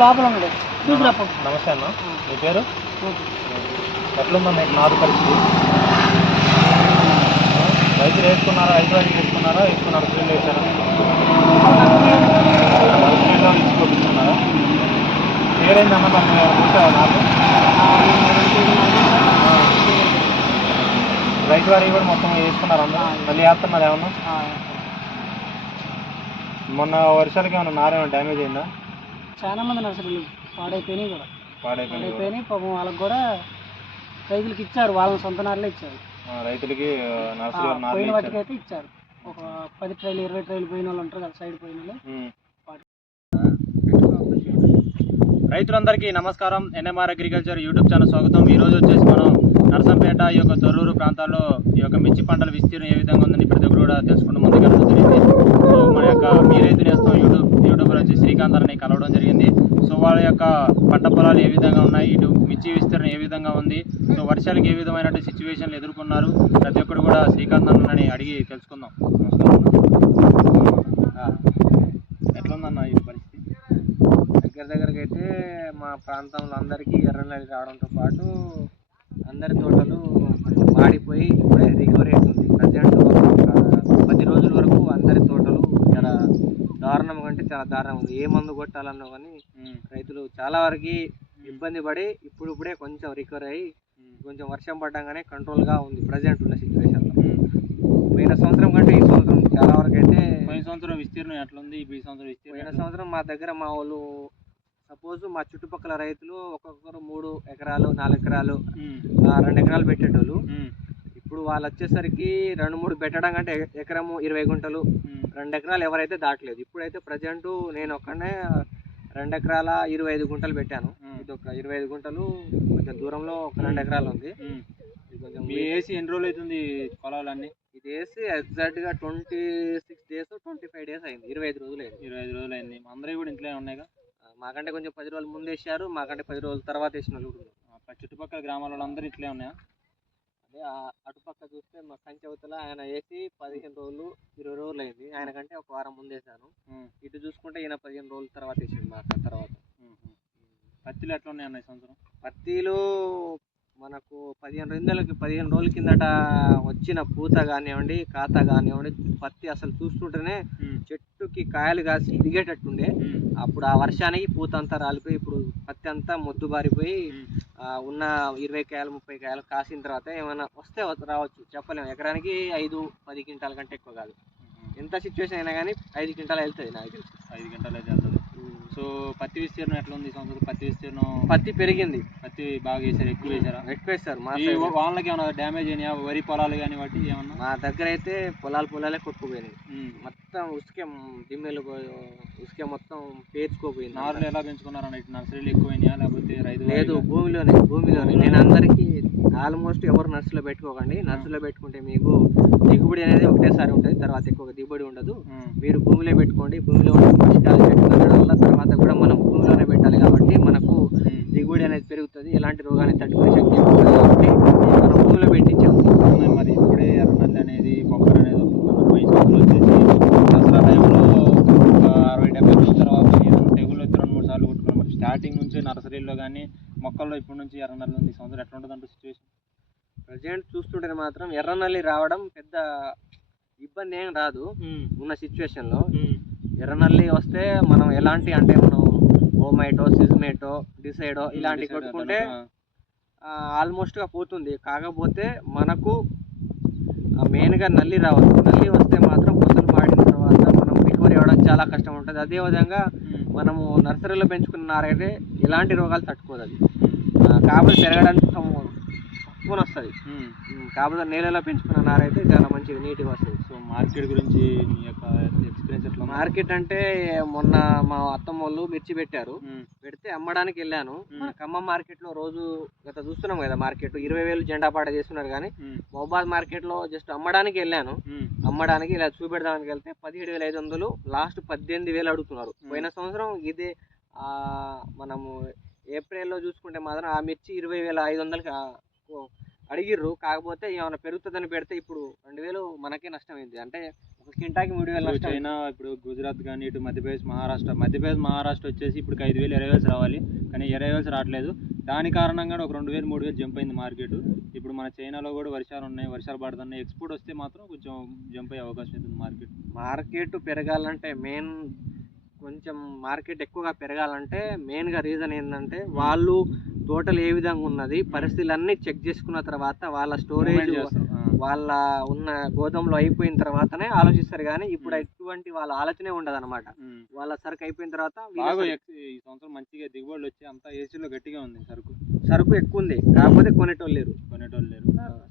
లోపల ఉంది. చూసిరప్ప నమస్తే అన్న. మీ పేరు? ఎట్లుందో మీకు నాటు పరిస్థితి? రైతులు వేసుకున్నారా రైతు వారికి వేసుకున్నారా వేసుకున్నారా ఫీల్డ్ వేసారా ఫీల్డ్లో ఇచ్చి చూపిస్తున్నారా పేరేందన్న మరి చూసావా నాకు రైతు వారికి కూడా మొత్తం వేసుకున్నారు మళ్ళీ వేస్తున్నారు ఏమన్నా? మొన్న వర్షాలకి ఏమన్నా నారేమన్నా డ్యామేజ్ అయిందా? చాలా మంది నర్సరీలు పాడైపోయినాయి కూడా. పాడైపోయినాయి పాపం వాళ్ళకి కూడా రైతులకు ఇచ్చారు వాళ్ళని సొంత నారులే ఇచ్చారు. ఆ, రైతులకి ఆ, పోయిన వాటికి అయితే ఇచ్చారు. ఒక పది ట్రైలు ఇరవై ట్రైలు పోయిన వాళ్ళు ఉంటారు కదా సైడ్ పోయిన వాళ్ళు. రైతులందరికీ నమస్కారం. ఎన్ఎంఆర్ అగ్రికల్చర్ యూట్యూబ్ ఛానల్ స్వాగతం. ఈ రోజు వచ్చేసి మనం నరసంపేట ఈ యొక్క తొర్రూరు ప్రాంతాల్లో ఈ యొక్క మిర్చి పంటల విస్తీర్ణం ఏ విధంగా ఉందని ప్రతి ఒక్కరు కూడా తెలుసుకుంటూ ముందుకెళ్ళడం జరిగింది. సో మన యొక్క మీ రైతు నేస్తం యూట్యూబ్ కలవడం జరిగింది. సో వాళ్ళ యొక్క పంట పొలాలు ఏ విధంగా ఉన్నాయి? ఇటు మిర్చి విస్తరణ ఏ విధంగా ఉంది? సో వర్షాలకు ఏ విధమైనటువంటి సిచ్యువేషన్లు ఎదుర్కొన్నారు? ప్రతి ఒక్కరు కూడా శ్రీకాంత్ అన్నని అడిగి తెలుసుకుందాం. ఆ, ఎట్లుందన్న ఈ పరిస్థితి? దగ్గర దగ్గరకి అయితే మా ప్రాంతంలో అందరికీ ఎర్రనల్లి రావడంతో పాటు అందరి తోటలు మాడిపోయి ఇప్పుడే రికవరీ అవుతుంది ప్రజెంట్ పది రోజుల వరకు అందరి తోటలు చాలా దారుణం కంటే చాలా దారుణం ఉంది. ఏ మందు కొట్టాలన్నా కానీ రైతులు చాలా వరకు ఇబ్బంది పడి ఇప్పుడు ఇప్పుడే కొంచెం రికవరీ అయ్యి కొంచెం వర్షం పడ్డంగానే కంట్రోల్గా ఉంది ప్రజెంట్ ఉన్న సిచ్యువేషన్లో పోయిన సంవత్సరం కంటే ఈ సంవత్సరం చాలా వరకు అయితే పోయిన సంవత్సరం విస్తీర్ణం ఎట్లుంది? ఈ సంవత్సరం విస్తీర్ణం పోయిన? సంవత్సరం మా దగ్గర మా వాళ్ళు సపోజ్ మా చుట్టుపక్కల రైతులు ఒక్కొక్కరు మూడు ఎకరాలు నాలుగు ఎకరాలు రెండు ఎకరాలు పెట్టేటోళ్ళు. ఇప్పుడు వాళ్ళు వచ్చేసరికి రెండు మూడు పెట్టడం కంటే ఎకరము ఇరవై గుంటలు రెండు ఎకరాలు ఎవరైతే దాటలేదు. ఇప్పుడైతే ప్రజెంట్ నేను ఒక్కనే రెండు ఎకరాల ఇరవై ఐదు గుంటలు పెట్టాను. ఇది ఒక ఇరవై ఐదు గుంటలు కొంచెం దూరంలో ఒక రెండు ఎకరాలు ఉంది. కొంచెం ఏసీ ఎన్ని రోజులు అవుతుంది పొలాలన్నీ? ఇది వేసి ఎగ్జాక్ట్గా twenty six days twenty five days అయింది. ఇరవై ఐదు రోజులు అయింది ఇరవై ఐదు రోజులు అయింది అందరూ కూడా ఇంట్లోనే ఉన్నాయిగా? మాకంటే కొంచెం పది రోజులు ముందు వేసారు మాకంటే పది రోజుల తర్వాత వేసిన వాళ్ళు చుట్టుపక్కల గ్రామాల వాళ్ళందరూ ఇట్లే ఉన్నాయా? అదే ఆ అటుపక్క చూస్తే మా కంచె అవతల ఆయన వేసి పదిహేను రోజులు ఇరవై రోజులు అయింది. ఆయన కంటే ఒక వారం ముందు వేసాను. ఇటు చూసుకుంటే ఈయన పదిహేను రోజుల తర్వాత వేసిండు మా తర్వాత. పత్తిలు ఎట్లా ఉన్నాయి అన్న ఈ సంవత్సరం? పత్తిలు మనకు పదిహేను రోజులకి పదిహేను రోజుల కిందట వచ్చిన పూత కానివ్వండి కాత కానివ్వండి పత్తి అసలు చూస్తుంటేనే చెట్టుకి కాయలు కాసి ఇరిగేటట్టుండే. ఉమ్, అప్పుడు ఆ వర్షానికి పూత అంతా రాలిపోయి ఇప్పుడు పత్తి అంతా మొద్దు బారిపోయి ఉన్న ఇరవై కాయలు ముప్పై కాయలు కాసిన తర్వాత ఏమైనా వస్తే రావచ్చు. చెప్పలేము ఎకరానికి ఐదు పది క్వింటాల కంటే ఎక్కువ కాదు. ఎంత సిచ్యువేషన్ అయినా కానీ ఐదు క్వింటాలు వెళ్తుంది నాకు తెలిసి. ఐదు గంటలు అయితే వెళ్తుంది సో పత్తి విస్తీర్ణం ఎట్లా ఉంది సంవత్సరం? పత్తి విస్తీర్ణం పత్తి పెరిగింది. పత్తి బాగా వేసారు ఎక్కువ వేసారా ఎక్కువ వేస్తారు మా. వానలకి ఏమైనా డ్యామేజ్ అయినాయా? వరి పొలాలు కానీ వాటి ఏమన్నా? మా దగ్గర అయితే పొలాలు పొలాలే కొట్టుకుపోయినాయి. మొత్తం ఉసుకే దిమ్మెలు ఉసుకే మొత్తం పేర్చుకోపోయింది నారులు ఎలా పెంచుకున్నారన్న ఇటు నర్సరీలు ఎక్కువైనాయా? లేకపోతే రైతు లేదు? భూమిలోనే భూమిలోనే. నేను అందరికీ ఆల్మోస్ట్ ఎవరు నర్సులో పెట్టుకోకండి. నర్సులో పెట్టుకుంటే మీకు దిగుబడి అనేది ఒకటేసారి ఉంటుంది తర్వాత ఎక్కువ దిగుబడి ఉండదు. మీరు భూమిలో పెట్టుకోండి. భూమిలో పోషకాలు పెట్టడం వల్ల తర్వాత కూడా మనం భూమిలోనే పెట్టాలి కాబట్టి మనకు. దిగుబడి అనేది పెరుగుతుంది ఎలాంటి రోగాన్ని తట్టుకునే శక్తి ఉంటుంది కాబట్టి మనం భూమిలో పెట్టించాం. ఉన్నాయి మరి ఇప్పుడే ఎర్రనల్లి అనేది బొబ్బర్ అనేది సంవత్సరం వచ్చేసి దసరా టైంలో అరవై డెబ్బై రోజుల తర్వాత తెగుళ్ళు వచ్చి రెండు మూడు సార్లు కొట్టుకున్నాం. మరి స్టార్టింగ్ నుంచి నర్సరీలో కానీ మొక్కల్లో ఇప్పటి నుంచి ఎర్రనల్లి ఉంది. సంవత్సరం ఎట్లా ఉంటుంది అంటే సిచ్యువేషన్ ప్రజెంట్ చూస్తుంటే మాత్రం ఎర్రనల్లి రావడం పెద్ద ఇబ్బంది ఏం రాదు. ఉన్న సిచ్యువేషన్లో ఎర్రనల్లి వస్తే మనం ఎలాంటి అంటే మనం ఓమైటో సిజ్మేటో డిసైడో ఇలాంటివి కొట్టుకుంటే ఆల్మోస్ట్గా పోతుంది. కాకపోతే మనకు మెయిన్గా నల్లి రావద్దు నల్లి వస్తే మాత్రం పొసలు మాడిన తర్వాత మనం రికవరీ అవ్వడం చాలా కష్టం ఉంటుంది. అదేవిధంగా మనము నర్సరీలో పెంచుకున్న నారైతే ఎలాంటి రోగాలు తట్టుకోదు అది. ఆ, కాకపోతే పెరగడానికి తక్కువ వస్తుంది. కాకపోతే నేలలో పెంచుకున్న నారైతే చాలా మంచిగా నీట్గా వస్తుంది. సో మార్కెట్ గురించి మీ యొక్క ఎక్స్పీరియన్స్ ఎట్లా? మార్కెట్ అంటే మొన్న మా అత్తమ్మ వాళ్ళు మిర్చి పెట్టారు. పెడితే అమ్మడానికి వెళ్ళాను. మన ఖమ్మం మార్కెట్లో రోజు గత చూస్తున్నాం కదా మార్కెట్ ఇరవై వేలు జెండా పాట చేస్తున్నారు కానీ మహబాద్ మార్కెట్లో జస్ట్ అమ్మడానికి వెళ్ళాను. అమ్మడానికి ఇలా చూపెడదానికి వెళ్తే పదిహేడు వేల ఐదు వందలు లాస్ట్ పద్దెనిమిది వేలు అడుగుతున్నారు. పోయిన సంవత్సరం ఇదే ఆ, మనము ఏప్రిల్లో చూసుకుంటే మాత్రం ఆ మిర్చి ఇరవై వేల ఐదు వందలకి అడిగిర్రు. కాకపోతే ఏమైనా పెరుగుతుందని పెడితే ఇప్పుడు రెండు వేలు మనకే నష్టం అయింది అంటే ఒక కింటాకి మూడు వేలు నష్టం చైనా ఇప్పుడు గుజరాత్ కానీ ఇటు మధ్యప్రదేశ్ మహారాష్ట్ర మధ్యప్రదేశ్ మహారాష్ట్ర వచ్చేసి ఇప్పుడు ఐదు వేలు ఇరవై వేలు రావాలి. కానీ ఇరవై వేలు రావట్లేదు. దాని కారణంగా ఒక రెండు వేలు మూడు వేలు జంప్ అయింది మార్కెట్. ఇప్పుడు మన చైనాలో కూడా వర్షాలు ఉన్నాయి వర్షాలు పడుతున్నాయి. ఎక్స్పోర్ట్ వస్తే మాత్రం కొంచెం జంప్ అయ్యే అవకాశం ఉంది మార్కెట్. మార్కెట్ పెరగాలంటే మెయిన్ కొంచెం మార్కెట్ ఎక్కువగా పెరగాలంటే మెయిన్గా రీజన్ ఏంటంటే వాళ్ళు టోటల్ ఏ విధంగా ఉన్నది పరిస్థితులన్నీ చెక్ చేసుకున్న తర్వాత వాళ్ళ స్టోరేజ్ వాళ్ళ ఉన్న గోదాంలో అయిపోయిన తర్వాతనే ఆలోచిస్తారు కానీ ఇప్పుడు. ఎటువంటి వాళ్ళ ఆలోచనే ఉండదు అనమాట వాళ్ళ సరుకు అయిపోయిన తర్వాత ఈ సంవత్సరం మంచిగా దిగుబడులు వచ్చి అంతా ఏసీలో గట్టిగా ఉంది సరుకు. సరుకు ఎక్కువ ఉంది కాకపోతే కొనేటోళ్ళు లేరు. కొనేటోళ్ళు లేరు.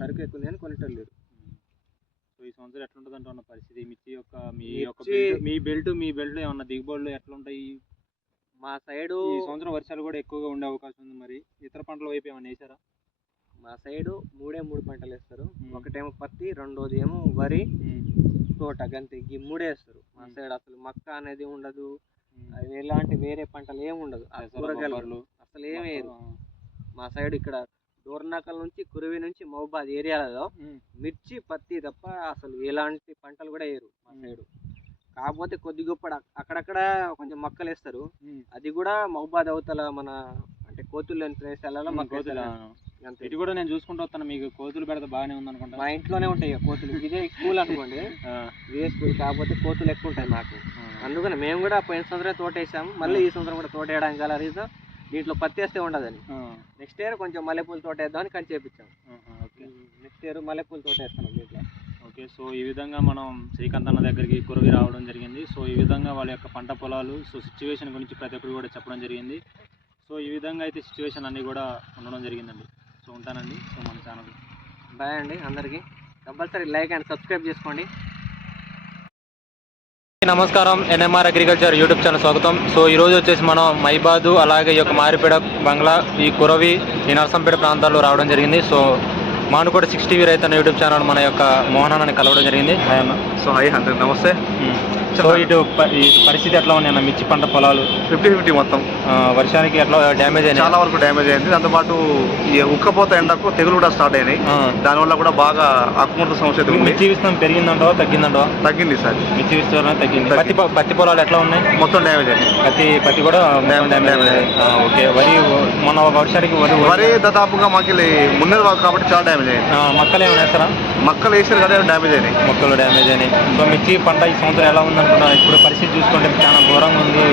సరుకు ఎక్కువ ఉంది కానీ కొనేటోళ్ళు లేరు. ఈ సంవత్సరం ఎట్లుంటుంది అంటే ఉన్న పరిస్థితి? మిర్చి యొక్క మీ యొక్క మీ బెల్ట్ మీ బెల్ట్ ఏమన్నా దిగుబడులు ఎట్లుంటాయి? మా సైడు ఈ సంవత్సరం వర్షాలు కూడా ఎక్కువగా ఉండే అవకాశం ఉంది మరి. ఇతర పంటల వైపు ఏమైనా వేసారా మా సైడు మూడే మూడు పంటలు వేస్తారు. ఒకటేమో పత్తి రెండోది ఏమో వరి తోట గంతే. ఈ మూడే వేస్తారు. మా. సైడ్ అసలు మక్క అనేది ఉండదు. అవి ఎలాంటి వేరే పంటలు ఏమి ఉండదు. ఆ కూరగాయలు బొబ్బర్లు, అసలు ఏమి వేయరు. మా సైడ్ ఇక్కడ డోర్నాకల్ నుంచి కురువి నుంచి మహబాద్ ఏరియాలలో మిర్చి పత్తి తప్ప అసలు ఎలాంటి పంటలు కూడా వేయరు మా. సైడ్. కాకపోతే కొద్ది గొప్ప అక్కడక్కడ కొంచెం మొక్కలు వేస్తారు. అది కూడా మహబాద్ అవతల మన అంటే కోతులు లేని ప్రదేశాలలో కోతులు. ఇటు కూడా నేను చూసుకుంటూ వస్తాను. మీకు కోతులు పెడితే బాగానే ఉంది అనుకుంటా మా ఇంట్లోనే ఉంటాయి కోతులు. ఇదే స్కూల్ అనుకోండి. ఇదే స్కూల్. కాకపోతే కోతులు ఎక్కువ ఉంటాయి మాకు. అందుకని మేము కూడా పోయిన సంవత్సరం తోట వేసాము మళ్ళీ ఈ సంవత్సరం కూడా తోట వేయడానికి గల రీజన్ దీంట్లో పత్తి వేస్తే ఉండదని నెక్స్ట్ ఇయర్ కొంచెం మల్లెపూల తోట వేద్దామని చేపించాం. ఓకే. నెక్స్ట్ ఇయర్ మల్లెపూల తోట వేస్తాం దీంట్లో. ఓకే సో ఈ విధంగా మనం శ్రీకాంత్ అన్న దగ్గరికి కురవి రావడం జరిగింది. సో ఈ విధంగా వాళ్ళ యొక్క పంట పొలాలు సో సిచ్యువేషన్ గురించి ప్రతి ఒక్కరు కూడా చెప్పడం జరిగింది. సో ఈ విధంగా అయితే సిచ్యువేషన్ అన్నీ కూడా ఉండడం జరిగిందండి. సో ఉంటానండి. సో మన ఛానల్ బాయ్ అండి అందరికీ. కంపల్సరీ లైక్ అండ్ సబ్స్క్రైబ్ చేసుకోండి. నమస్కారం. ఎన్ఎంఆర్ అగ్రికల్చర్ యూట్యూబ్ ఛానల్ స్వాగతం. సో ఈ రోజు వచ్చేసి మనం మైబాదు అలాగే ఈ యొక్క మారిపేట బంగ్లా ఈ కురవి ఈ నరసంపేట ప్రాంతాల్లో రావడం జరిగింది. సో మానుకోట సిక్స్ టీవీ రైతన్న యూట్యూబ్ ఛానల్ మన యొక్క మోహన్ అన్నని కలవడం జరిగింది. హాయ్ అన్న. సో హాయ్ అందరికి నమస్తే. సో ఇటు పరిస్థితి ఎట్లా ఉన్నాయి అన్న? మిర్చి పంట పొలాలు? ఫిఫ్టీ ఫిఫ్టీ మొత్తం. వర్షానికి ఎట్లా డ్యామేజ్ అయినాయి? చాలా వరకు డ్యామేజ్ అయింది. దాంతోపాటు ఈ ఉక్కపోత ఎండకు తెగులు కూడా స్టార్ట్ అయినాయి. దానివల్ల కూడా బాగా ఆకుముడత సమస్య మిర్చి విస్తరం పెరిగిందంటో తగ్గిందంటో తగ్గింది సార్. మిర్చి విస్తరణ తగ్గింది. పత్తి పత్తి పొలాలు ఎట్లా ఉన్నాయి? మొత్తం డ్యామేజ్ అయింది పత్తి పత్తి కూడా డ్యామేజ్ అయింది. ఓకే. వరి మొన్న ఒక వర్షానికి వరి వరి దాదాపుగా మాకు వాకు కాబట్టి చాలా డ్యామేజ్ అయింది. మొక్కలు ఏమైనా వేస్తారా? మక్కలు వేసారు కదా డ్యామేజ్ అయినాయి. మొక్కలు డ్యామేజ్ అయినాయి. సో మిర్చి పంట ఈ సంవత్సరం ఎలా ఉందనుకున్నా ఇప్పుడు పరిస్థితి చూసుకుంటే చాలా ఘోరంగా ఉంది.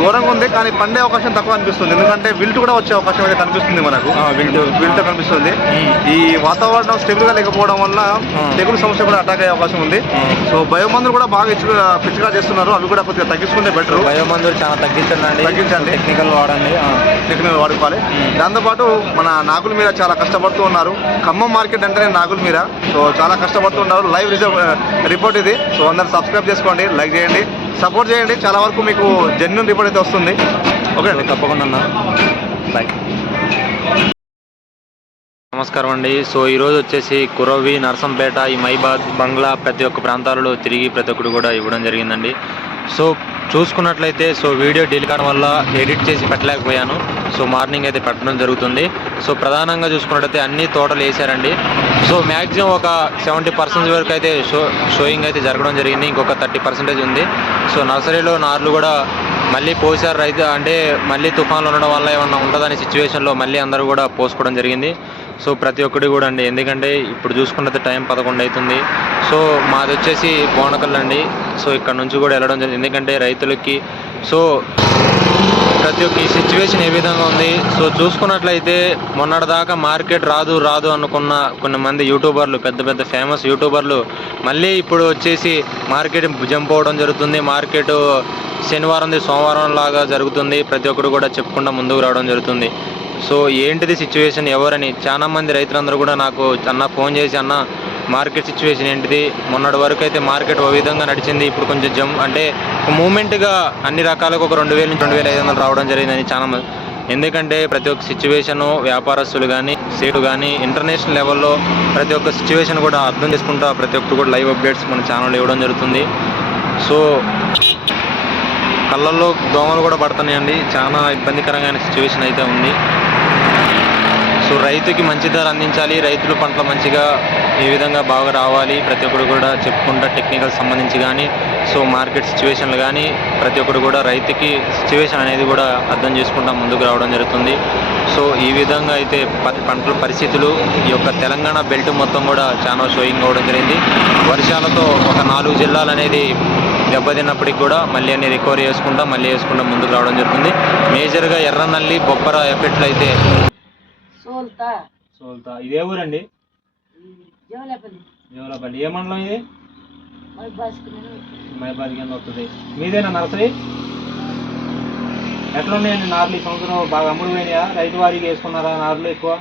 ఘోరంగా ఉంది కానీ పండే అవకాశం తక్కువ అనిపిస్తుంది. ఎందుకంటే విల్ట్ కూడా వచ్చే అవకాశం అయితే కనిపిస్తుంది మనకు. విల్టు. విల్ట్ కనిపిస్తుంది. ఈ వాతావరణం స్టెబుల్గా లేకపోవడం వల్ల. తెగులు సమస్య కూడా అటాక్ అయ్యే అవకాశం ఉంది. సో బయోమందులు కూడా బాగా పిచ్చిగా చేస్తున్నారు. అవి కూడా కొద్దిగా తగ్గించుకుంటే బెటర్. బయోమందులు చాలా తగ్గించండి తగ్గించండి. టెక్నికల్ వాడండి. టెక్నికల్ వాడుకోవాలి. దాంతోపాటు మన నాగుల మీద చాలా కష్టపడుతూ ఉన్నారు. ఖమ్మం మార్కెట్ అంటేనే నాగుల మీద. సో చాలా కష్టపడుతూ ఉన్నారు. లైవ్ రిజర్వ్ రిపోర్ట్ ఇది. సో అందరు సబ్స్క్రైబ్ చేసుకోండి. లైక్ చేయండి సపోర్ట్ చేయండి. చాలా వరకు మీకు జెన్యున్ రిపోర్ట్ అయితే వస్తుంది. ఓకే సో తప్పకుండా అన్న. బాయ్ నమస్కారం అండి. సో ఈరోజు వచ్చేసి కురవి నర్సంపేట ఈ మైబాద్ బంగ్లా ప్రతి ఒక్క ప్రాంతాలలో తిరిగి ప్రతి ఒక్కరు కూడా ఇవ్వడం జరిగిందండి. సో చూసుకున్నట్లయితే సో వీడియో డీల్ కావడం వల్ల ఎడిట్ చేసి పెట్టలేకపోయాను. సో మార్నింగ్ అయితే పెట్టడం జరుగుతుంది. సో ప్రధానంగా చూసుకున్నట్లయితే అన్ని తోటలు వేసారండి. సో మ్యాక్సిమం ఒక సెవెంటీ పర్సెంట్ వరకు అయితే షో షోయింగ్ అయితే జరగడం జరిగింది. ఇంకొక థర్టీ పర్సెంటేజ్ ఉంది. సో నర్సరీలో నార్లు కూడా మళ్ళీ పోసారు రైతు అంటే మళ్ళీ తుఫాన్లు ఉండడం వల్ల ఏమన్నా ఉంటుందనే సిచ్యువేషన్లో మళ్ళీ అందరూ కూడా పోసుకోవడం జరిగింది. సో ప్రతి ఒక్కటి కూడా అండి. ఎందుకంటే ఇప్పుడు చూసుకున్నది టైం పదకొండు అవుతుంది సో మాది వచ్చేసి బోనకల్ అండి. సో ఇక్కడ నుంచి కూడా వెళ్ళడం జరిగింది. ఎందుకంటే రైతులకి సో ప్రతి ఒక్క ఈ సిచ్యువేషన్ ఏ విధంగా ఉంది? సో చూసుకున్నట్లయితే మొన్నటిదాకా మార్కెట్ రాదు రాదు అనుకున్న కొన్ని మంది యూట్యూబర్లు పెద్ద పెద్ద ఫేమస్ యూట్యూబర్లు మళ్ళీ ఇప్పుడు వచ్చేసి మార్కెట్ జంప్ అవడం జరుగుతుంది. మార్కెట్ శనివారంది సోమవారం లాగా జరుగుతుంది. ప్రతి ఒక్కరు కూడా చెప్పకుండా ముందుకు రావడం జరుగుతుంది. సో ఏంటిది సిచ్యువేషన్ ఎవరని? చాలా మంది రైతులందరూ కూడా నాకు అన్న ఫోన్ చేసి అన్న మార్కెట్ సిచ్యువేషన్ ఏంటిది? మొన్నటి వరకు అయితే మార్కెట్ ఓ విధంగా నడిచింది. ఇప్పుడు కొంచెం జమ్ అంటే మూమెంట్గా అన్ని రకాలకు ఒక రెండు వేల నుంచి రెండు వేల ఐదు వందలు రావడం జరిగిందని చాలా మంది ఎందుకంటే ప్రతి ఒక్క సిచ్యువేషన్ వ్యాపారస్తులు కానీ సేటు కానీ ఇంటర్నేషనల్ లెవెల్లో ప్రతి ఒక్క సిచ్యువేషన్ కూడా అర్థం చేసుకుంటా ప్రతి ఒక్కరు కూడా లైవ్ అప్డేట్స్ మన ఛానల్ ఇవ్వడం జరుగుతుంది. సో కళ్ళల్లో దోమలు కూడా పడుతున్నాయండి. చాలా ఇబ్బందికరమైన సిచ్యువేషన్ అయితే ఉంది. సో రైతుకి మంచి ధర అందించాలి. రైతులు పంటలు మంచిగా ఏ విధంగా బాగా రావాలి. ప్రతి ఒక్కరు కూడా చెప్పుకుంటా టెక్నికల్ సంబంధించి కానీ సో మార్కెట్ సిచ్యువేషన్లు కానీ ప్రతి ఒక్కరు కూడా రైతుకి సిచ్యువేషన్ అనేది కూడా అర్థం చేసుకుంటా ముందుకు రావడం జరుగుతుంది. సో ఈ విధంగా అయితే పంటల పరిస్థితులు ఈ యొక్క తెలంగాణ బెల్ట్ మొత్తం కూడా చాలా షోయింగ్ అవ్వడం జరిగింది. వర్షాలతో ఒక నాలుగు జిల్లాలు అనేది దెబ్బతిన్నప్పటికి కూడా మళ్ళీ అన్ని రికవరీ చేసుకుంటా మళ్ళీ వేసుకుంటా ముందుకు రావడం జరుగుతుంది. మేజర్గా ఎర్రనల్లి బొబ్బర ఎఫెక్ట్లు అయితే సోల్తా. సోల్తా. ఇదే ఊరండి? జోలపల్లి ఏ మండలం ఇది? మైబాద్ కింద వస్తుంది? మీదేనా నర్సరీ? ఎట్లున్నాయండి నార్లు ఈ సంవత్సరం? బాగా అమ్ముడు పోయినాయా? రైతు వారికి వేసుకున్నారా నార్లు ఎక్కువ?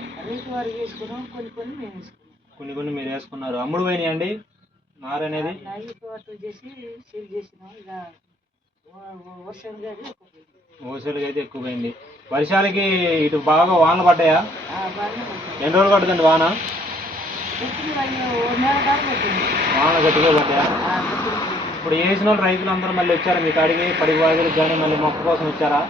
కొన్ని కొన్ని మీరు వేసుకున్నారు. అమ్ముడు పోయినాయి అండి? నార అనేది? హోల్సేల్గా అయితే ఎక్కువ పోయింది. వర్షాలకి ఇటు బాగా వానలు పడ్డాయా. ఎన్ని రోజులు పడుతుంది వాన? ఇప్పుడు వేసిన వాళ్ళు రైతులు అందరూ మళ్ళీ వచ్చారా? మీ కాడికి పడి బాధలకు కానీ మళ్ళీ మొక్క కోసం వచ్చారా?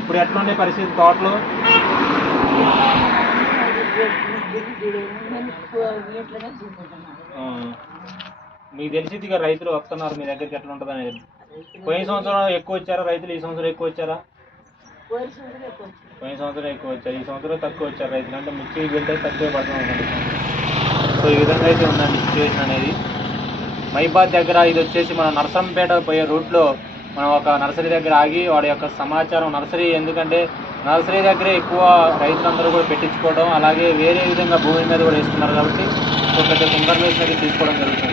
ఇప్పుడు ఎట్లా ఉన్నాయి పరిస్థితి తోటలు? మీకు తెలిసింది ఇక రైతులు వస్తున్నారు మీ దగ్గరికి ఎట్లా ఉంటుంది అనేది పోయిన సంవత్సరం ఎక్కువ వచ్చారా? రైతులు ఈ సంవత్సరం ఎక్కువ వచ్చారా? పోయిన సంవత్సరం ఎక్కువ వచ్చాయి వచ్చారు. ఈ సంవత్సరం తక్కువ వచ్చారు. రైతులు అంటే మిర్చి వెళ్తే తక్కువ పడుతుంది సో ఈ విధంగా అయితే ఉందండి సిచ్యువేషన్ అనేది. మైబాద్ దగ్గర ఇది వచ్చేసి మన నరసంపేట పోయే రూట్లో మనం ఒక నర్సరీ దగ్గర ఆగి వాడి యొక్క సమాచారం నర్సరీ ఎందుకంటే నర్సరీ దగ్గరే ఎక్కువ రైతులందరూ కూడా పెట్టించుకోవడం అలాగే వేరే విధంగా భూమి మీద కూడా వేస్తున్నారు కాబట్టి సో ఇన్ఫర్మేషన్ అయితే తీసుకోవడం జరుగుతుంది.